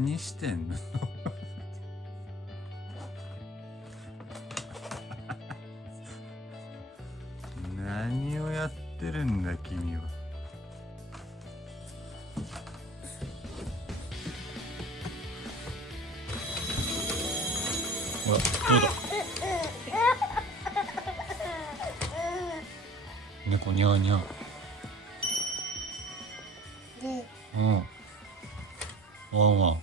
何してんの何をやってるんだ君は。ほらどうだ猫にゃーにゃー。うん。ワンワン。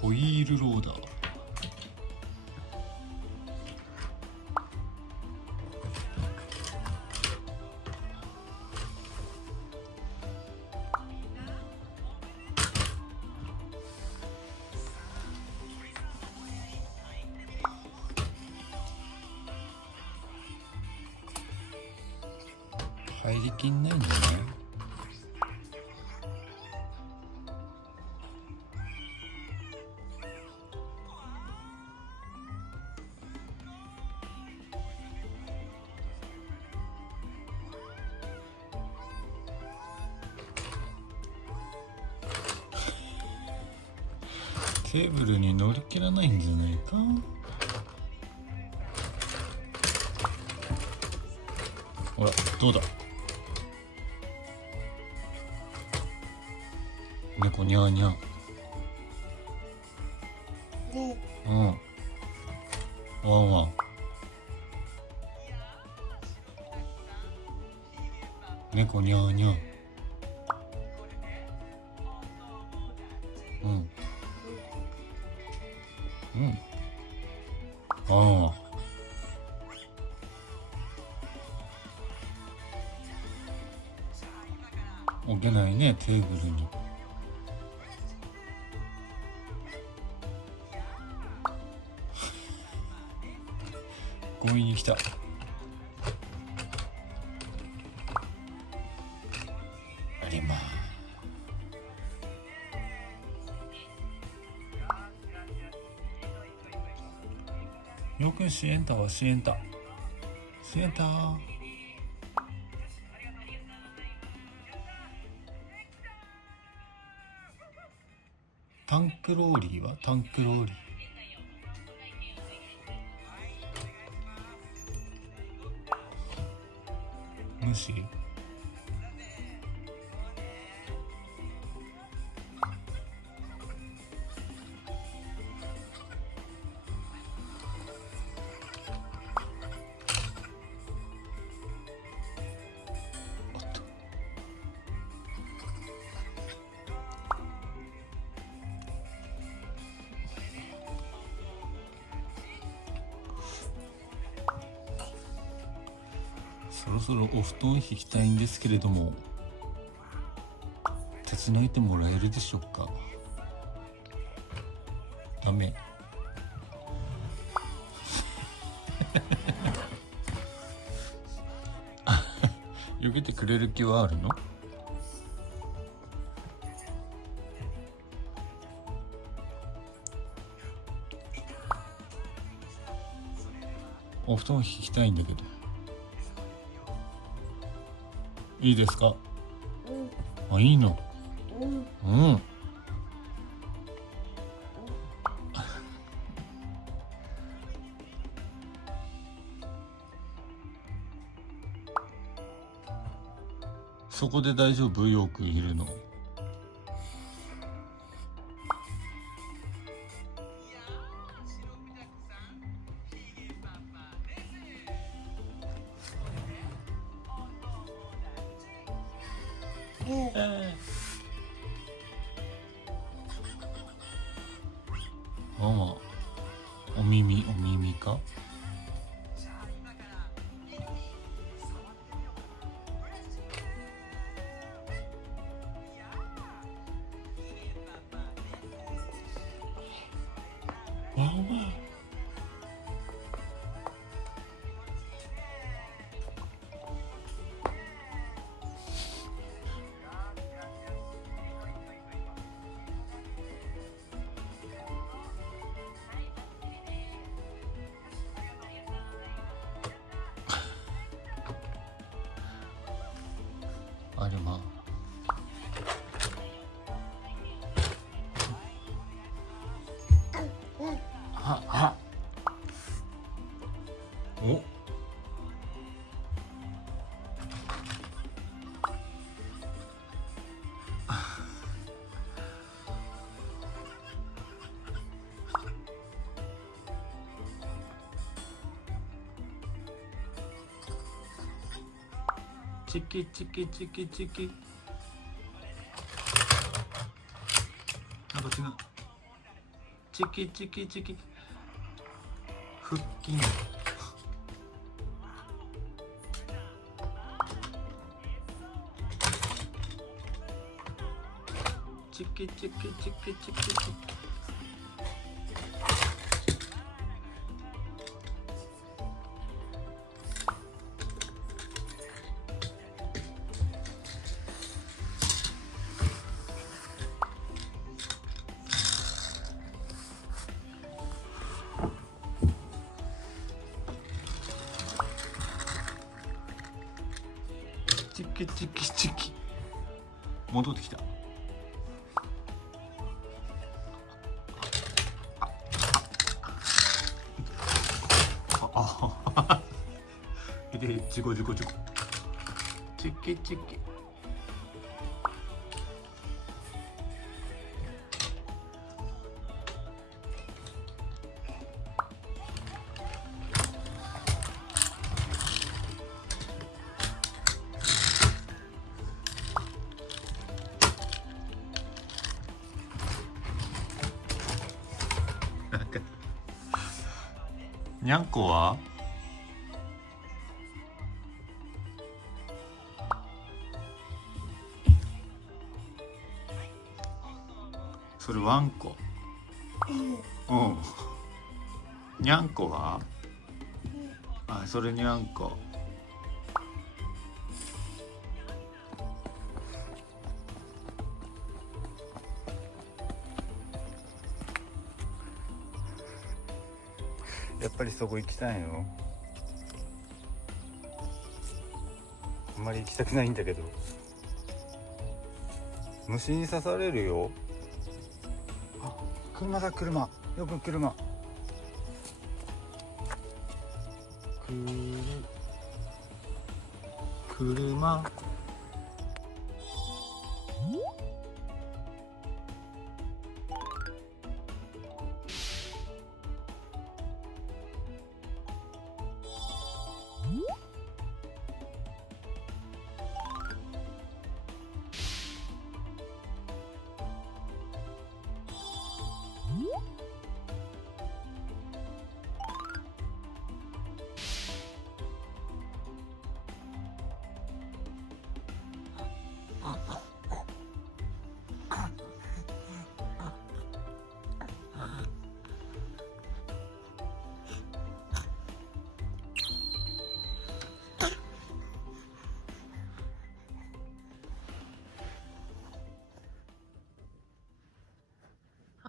ホイールローダー。入りきんないんじゃない？テーブルに乗り切らないんじゃないか。ほらどうだ。猫にゃーにゃー。うん。ワンワン。猫にゃーにゃー。うん。うん。ああ。置けないね、テーブルに。強引に来た。ありまー。よくシエンタはシエンタ。シエンター。タンクローリーはタンクローリー。無視。そろそろお布団引きたいんですけれども、手伝いてもらえるでしょうか。ダメ。避けてくれる気はあるの？お布団引きたいんだけど。いいですか？あ、いいの。うん。そこで大丈夫？よくいるの。ああ、お耳か。ワンワン。あれまはお。チキチキチキチキ。なんか違う。チキチキチキ。腹筋。チキチキチキチキチキ。チキチキチキ。戻ってきた。あでチコチコチコチキチキにゃんこはそれワンコ。うんにゃんこはあ、それにゃんこ。やっぱりそこ行きたいの？あんまり行きたくないんだけど、虫に刺されるよ。あ、車だ、車。よく車。車。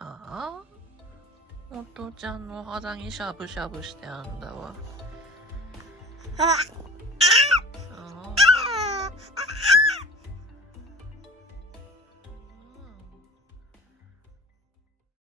ああ、お父ちゃんの肌にしゃぶしゃぶしてあんだわ。あっ